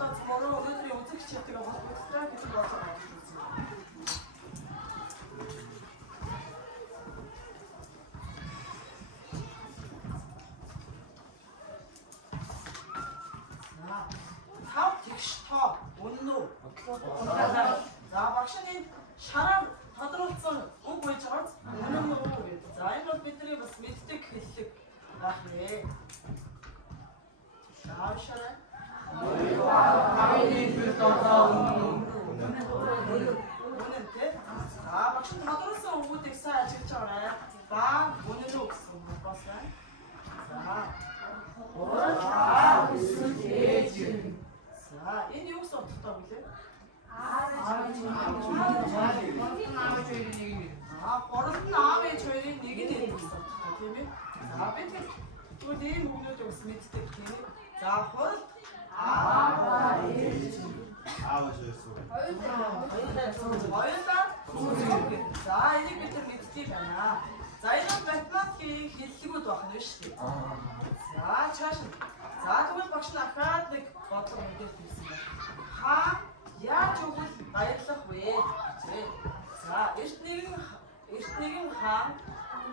одоо tomorrow өнөөдрийн үзэгчдийн холбогдолтой бид бодлого гаргаж үзье. Тав тэгш тоо үнэн үү? За багш нь шараар тодруулсан үг байж байгааз үнэн үү гэдэг. За энэ бол бидний бас мэддэг хэллэг байх нэ. Шаашаа. Хавийн төлөвлөлтөө үнэн тэ. За багш нь тодруулсан үгүүдийг сайн ажиглаж байгаа. Ба үнэн үү гэсэн үг байна. За энэ юу гэсэн утгатай вэ? Гуравт нь аав ээж хоёрын нэг нь гэсэн утгатай тийм ээ. За бид тэгвэл ийм үгнүүдийг бас мэддэг тийм ээ. За хурд аав ээж хоёулаа за энийг бид мэддэг байна. За энэ математикийн хэллэгүүд байна шүү дээ. За чааш. За тэгвэл багш нь ахаад нэг бодлого мэдээлэл хийсэн байна. Хаа яаж өгвөл баярлах вэ? За эрт нэгэн хаан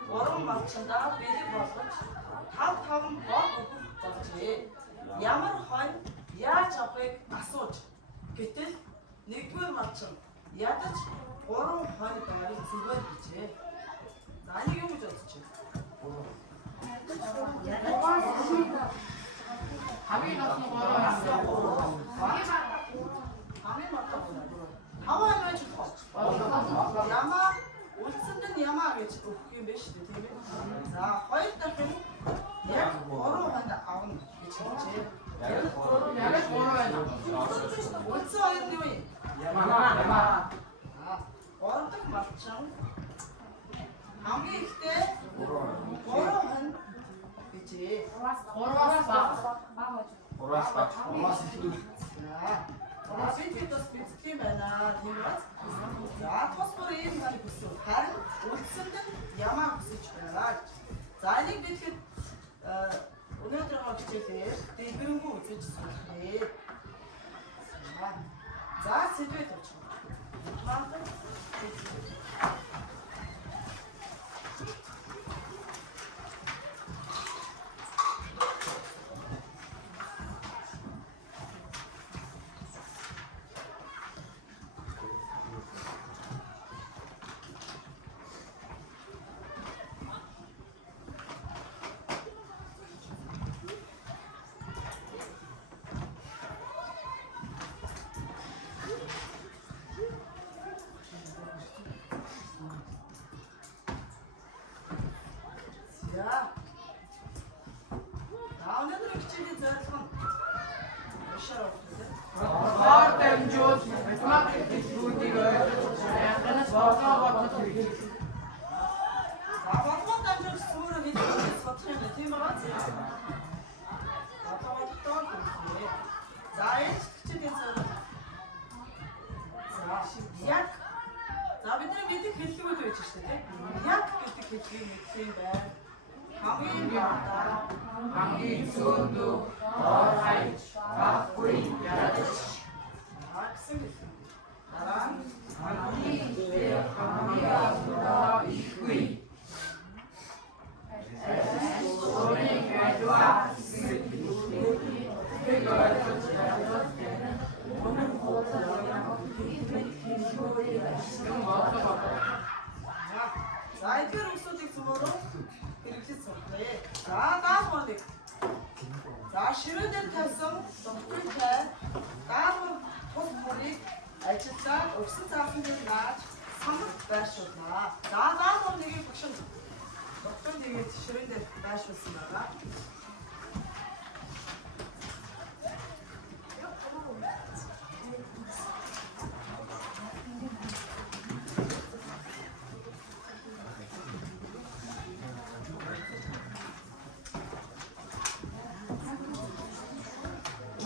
гурван малчиндаа бэлэг болгож 5 бод өгөх болжээ. Ямар хонь яаж авахыг асууж. Гэтэл нэгдүгээр малчин ядаж 3 хонь байвал зүгээр гэжээ. За энийг юу гэж бодож байна? Хамгийн олон хамгийн матаа хаваа байж болох. Ямаа үлдсэнд нь ямаа гэж өгөх юм байна шүү дээ тийм ээ. За хоёр дахь нь яг 3 хонд авна гэж хэлжээ. Яг 3 байна. Үлдсэн хоёр нь юу юм? Ямаа. Гурав дахь малчин хамгийн ихтэй 3 хонд гэжээ. 3-аас бага. 3-аас ихтэй. Бид бас бичдэг юм байна тийм үү? За тусгаар ийм хаrig хүсв. Харин үлдсэнд нь ямаа хүсэж байгаа гэж. За энийг бидэхэд өнөөдөр хичээлээр дэлгэрэнгүй үзэж сурах нэ. За сэдвээ тавьчих. Доктор тэгээд ширэн дээр байшуулсан байгаа.